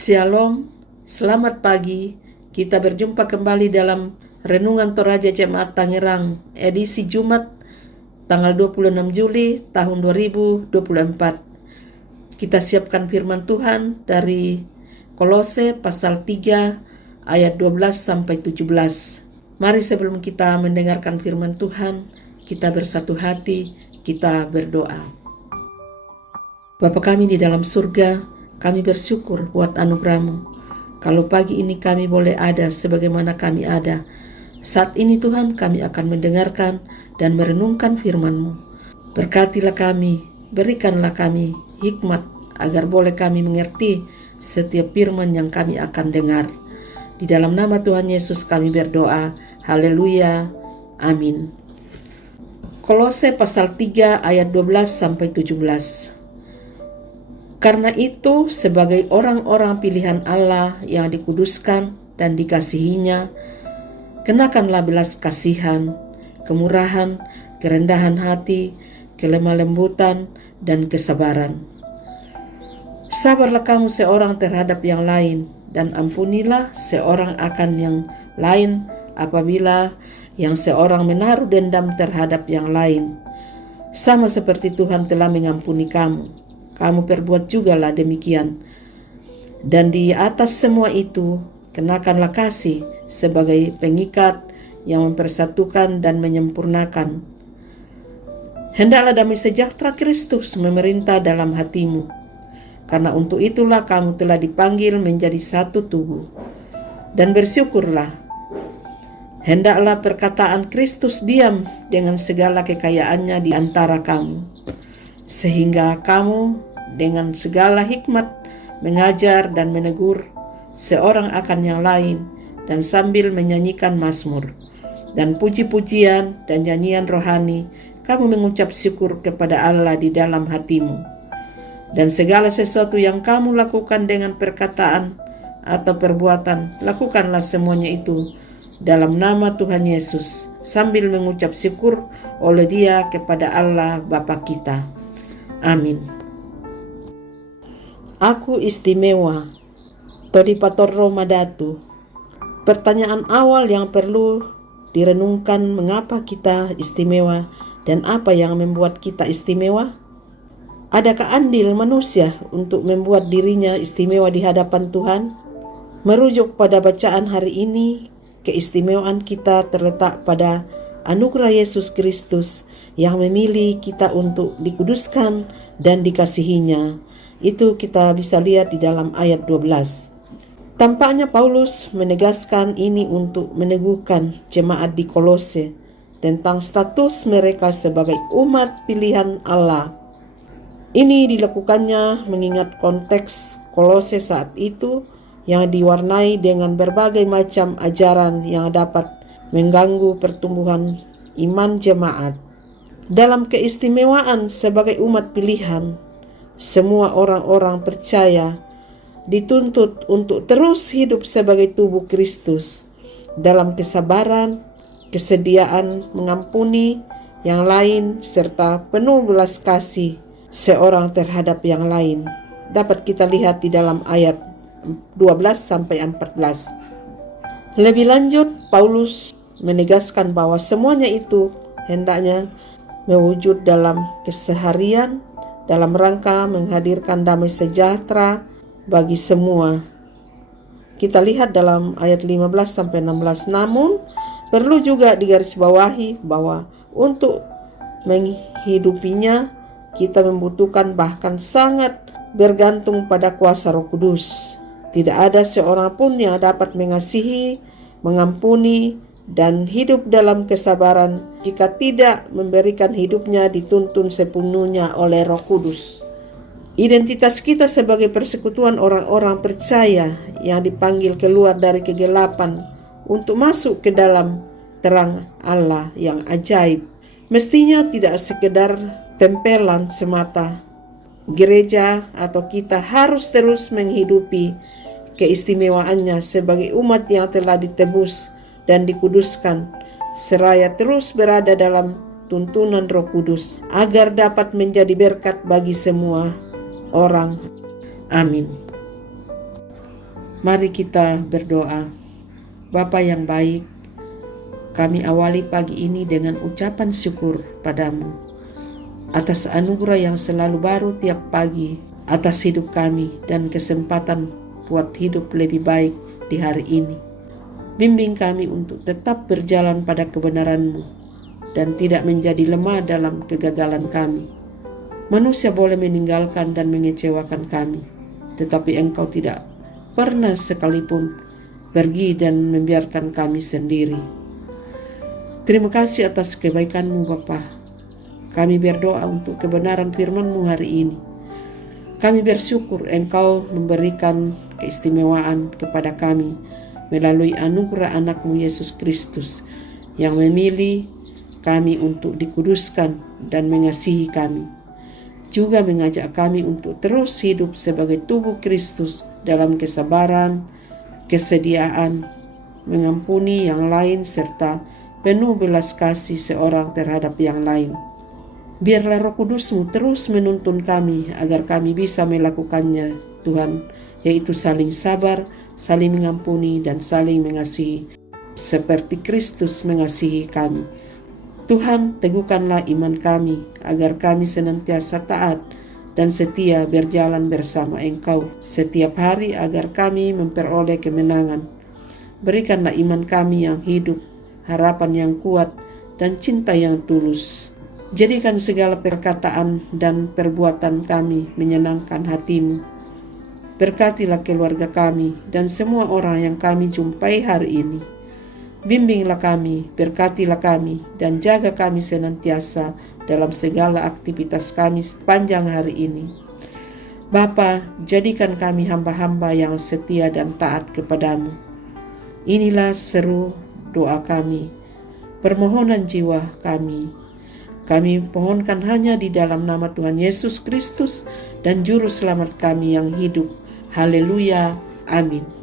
Shalom, selamat pagi. Kita berjumpa kembali dalam Renungan Toraja Jemaat Tangerang, edisi Jumat, tanggal 26 Juli tahun 2024. Kita siapkan firman Tuhan dari Kolose pasal 3 ayat 12-17. Mari sebelum kita mendengarkan firman Tuhan, kita bersatu hati, kita berdoa. Bapa kami di dalam surga, kami bersyukur buat anugerah-Mu. Kalau pagi ini kami boleh ada sebagaimana kami ada. Saat ini Tuhan, kami akan mendengarkan dan merenungkan firman-Mu. Berkatilah kami, berikanlah kami hikmat agar boleh kami mengerti setiap firman yang kami akan dengar. Di dalam nama Tuhan Yesus kami berdoa. Haleluya. Amin. Kolose pasal 3 ayat 12-17. Karena itu, sebagai orang-orang pilihan Allah yang dikuduskan dan dikasihinya, kenakanlah belas kasihan, kemurahan, kerendahan hati, kelemah lembutan, dan kesabaran. Sabarlah kamu seorang terhadap yang lain, dan ampunilah seorang akan yang lain apabila yang seorang menaruh dendam terhadap yang lain. Sama seperti Tuhan telah mengampuni kamu, kamu perbuat jugalah demikian. Dan di atas semua itu, kenakanlah kasih sebagai pengikat yang mempersatukan dan menyempurnakan. Hendaklah damai sejahtera Kristus memerintah dalam hatimu, karena untuk itulah kamu telah dipanggil menjadi satu tubuh. Dan bersyukurlah. Hendaklah perkataan Kristus diam dengan segala kekayaannya di antara kamu, sehingga kamu dengan segala hikmat mengajar dan menegur seorang akan yang lain, dan sambil menyanyikan mazmur dan puji-pujian dan nyanyian rohani, kamu mengucap syukur kepada Allah di dalam hatimu. Dan segala sesuatu yang kamu lakukan dengan perkataan atau perbuatan, lakukanlah semuanya itu dalam nama Tuhan Yesus, sambil mengucap syukur oleh Dia kepada Allah Bapa kita. Amin. Aku istimewa. Todipator Roma Datu. Pertanyaan awal yang perlu direnungkan, mengapa kita istimewa dan apa yang membuat kita istimewa? Adakah andil manusia untuk membuat dirinya istimewa di hadapan Tuhan? Merujuk pada bacaan hari ini, keistimewaan kita terletak pada anugerah Yesus Kristus yang memilih kita untuk dikuduskan dan dikasihinya. Itu kita bisa lihat di dalam ayat 12. Tampaknya Paulus menegaskan ini untuk meneguhkan jemaat di Kolose tentang status mereka sebagai umat pilihan Allah. Ini dilakukannya mengingat konteks Kolose saat itu yang diwarnai dengan berbagai macam ajaran yang dapat mengganggu pertumbuhan iman jemaat. Dalam keistimewaan sebagai umat pilihan, semua orang-orang percaya dituntut untuk terus hidup sebagai tubuh Kristus dalam kesabaran, kesediaan mengampuni yang lain, serta penuh belas kasih seorang terhadap yang lain. Dapat kita lihat di dalam ayat 12-14. Lebih lanjut, Paulus menegaskan bahwa semuanya itu hendaknya mewujud dalam keseharian dalam rangka menghadirkan damai sejahtera bagi semua. Kita lihat dalam ayat 15-16, namun perlu juga digarisbawahi bahwa untuk menghidupinya kita membutuhkan bahkan sangat bergantung pada kuasa Roh Kudus. Tidak ada seorang pun yang dapat mengasihi, mengampuni, dan hidup dalam kesabaran jika tidak memberikan hidupnya dituntun sepenuhnya oleh Roh Kudus. Identitas kita sebagai persekutuan orang-orang percaya yang dipanggil keluar dari kegelapan untuk masuk ke dalam terang Allah yang ajaib, mestinya tidak sekedar tempelan semata. Gereja atau kita harus terus menghidupi keistimewaannya sebagai umat yang telah ditebus dan dikuduskan, seraya terus berada dalam tuntunan Roh Kudus agar dapat menjadi berkat bagi semua orang. Amin. Mari kita berdoa. Bapa yang baik, kami awali pagi ini dengan ucapan syukur padamu atas anugerah yang selalu baru tiap pagi, atas hidup kami dan kesempatan buat hidup lebih baik di hari ini. Bimbing kami untuk tetap berjalan pada kebenaran-Mu dan tidak menjadi lemah dalam kegagalan kami. Manusia boleh meninggalkan dan mengecewakan kami, tetapi Engkau tidak pernah sekalipun pergi dan membiarkan kami sendiri. Terima kasih atas kebaikan-Mu Bapa. Kami berdoa untuk kebenaran firman-Mu hari ini. Kami bersyukur Engkau memberikan keistimewaan kepada kami melalui anugerah anak-Mu Yesus Kristus yang memilih kami untuk dikuduskan dan mengasihi kami. Juga mengajak kami untuk terus hidup sebagai tubuh Kristus dalam kesabaran, kesediaan, mengampuni yang lain serta penuh belas kasih seorang terhadap yang lain. Biarlah Roh Kudus-Mu terus menuntun kami agar kami bisa melakukannya, Tuhan, yaitu saling sabar, saling mengampuni, dan saling mengasihi, seperti Kristus mengasihi kami. Tuhan, teguhkanlah iman kami, agar kami senantiasa taat dan setia berjalan bersama Engkau setiap hari agar kami memperoleh kemenangan. Berikanlah iman kami yang hidup, harapan yang kuat, dan cinta yang tulus. Jadikan segala perkataan dan perbuatan kami menyenangkan hati-Mu. Berkatilah keluarga kami dan semua orang yang kami jumpai hari ini. Bimbinglah kami, berkatilah kami, dan jaga kami senantiasa dalam segala aktivitas kami sepanjang hari ini. Bapa, jadikan kami hamba-hamba yang setia dan taat kepadamu. Inilah seru doa kami, permohonan jiwa kami. Kami pohonkan hanya di dalam nama Tuhan Yesus Kristus dan Juru Selamat kami yang hidup. Haleluya. Amin.